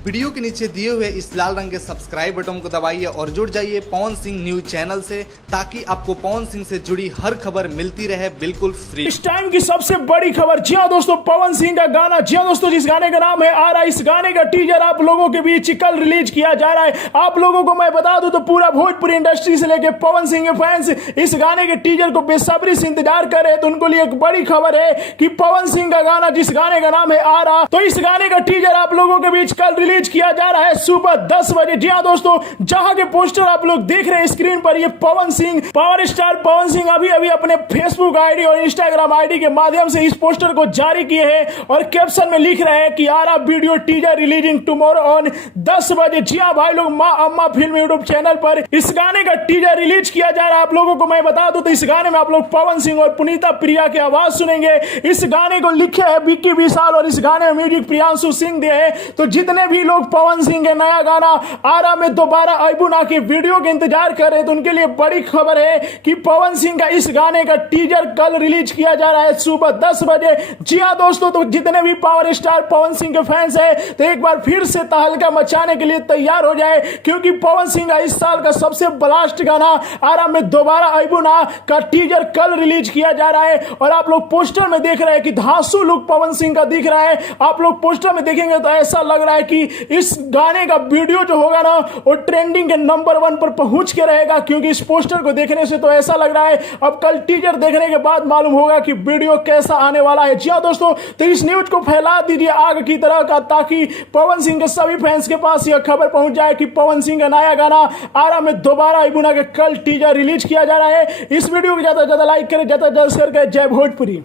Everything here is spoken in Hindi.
वीडियो के नीचे दिए हुए इस लाल रंग के सब्सक्राइब बटन को दबाइए और जुड़ जाइए पवन सिंह न्यूज चैनल से, ताकि आपको पवन सिंह से जुड़ी हर खबर मिलती रहे बिल्कुल फ्री। इस टाइम की सबसे बड़ी खबर, जी हाँ दोस्तों, पवन सिंह का गाना, जी हाँ दोस्तों, जिस गाने का नाम है आ रहा, इस गाने का टीजर आप लोगों के बीच कल रिलीज किया जा रहा है। आप लोगों को मैं बता दूं तो पूरा भोजपुरी इंडस्ट्री से लेके पवन सिंह के फैंस इस गाने के टीजर को बेसब्री से इंतजार कर रहे हैं। तो उनको लिए एक बड़ी खबर है कि पवन सिंह का गाना, जिस गाने का नाम है आ रहा, तो इस गाने का टीजर आप लोगों के बीच कल रिलीज किया जा रहा है सुबह 10 बजे। जी हाँ दोस्तों, जहां के पोस्टर आप लोग देख रहे हैं स्क्रीन पर, ये पवन सिंह, पावर स्टार पवन सिंह अभी अभी अपने फेसबुक आईडी और इंस्टाग्राम आईडी के माध्यम से इस पोस्टर को जारी किए हैं और कैप्शन में लिख रहे हैं कि आ रहा video teaser releasing tomorrow on 10 बजे। जी हाँ भाई लोग, माँ अम्मा फिल्म यूट्यूब चैनल पर इस गाने का टीजर रिलीज किया जा रहा है। आप लोगों को मैं बता दूं तो इस गाने में आप लोग पवन सिंह और पुनीता प्रिया की आवाज सुनेंगे। इस गाने को लिखे है विक्की विशाल और इस गाने में म्यूजिक प्रियांशु सिंह दे है। तो जितने भी लोग पवन सिंह के नया गाना आरा में दोबारा आइबू ना की वीडियो के इंतजार कर रहे हैं, तो उनके लिए बड़ी खबर है कि पवन सिंह का इस गाने का टीजर कल रिलीज किया जा रहा है सुबह 10 बजे। जी हाँ दोस्तों, तो जितने भी पावर स्टार पवन सिंह के फैंस हैं तो एक बार फिर से तहलका मचाने के लिए तैयार हो जाए, क्योंकि पवन सिंह का इस साल का सबसे ब्लास्ट गाना आरा में दोबारा आइबू ना का टीजर कल रिलीज किया जा रहा है। और आप लोग पोस्टर में देख रहे हैं कि धांसू लुक पवन सिंह का दिख रहा है। आप लोग पोस्टर में देखेंगे तो ऐसा लग रहा है कि इस गाने का वीडियो जो होगा ना वो ट्रेंडिंग के नंबर 1 पर पहुंच के रहेगा, क्योंकि इस पोस्टर को देखने से तो ऐसा लग रहा है। अब कल टीजर देखने के बाद मालूम होगा कि वीडियो कैसा आने वाला है। जी हाँ दोस्तों, तो इस न्यूज को फैला दीजिए आग की तरह का, ताकि पवन सिंह के सभी फैंस के पास यह खबर पहुंच जाए कि पवन सिंह का नया गाना आरा में दोबारा आइबू ना के कल टीजर रिलीज किया जा रहा है। इस वीडियो को ज्यादा से ज्यादा लाइक करें, ज्यादा से ज्यादा शेयर करें। जय भोजपुरी।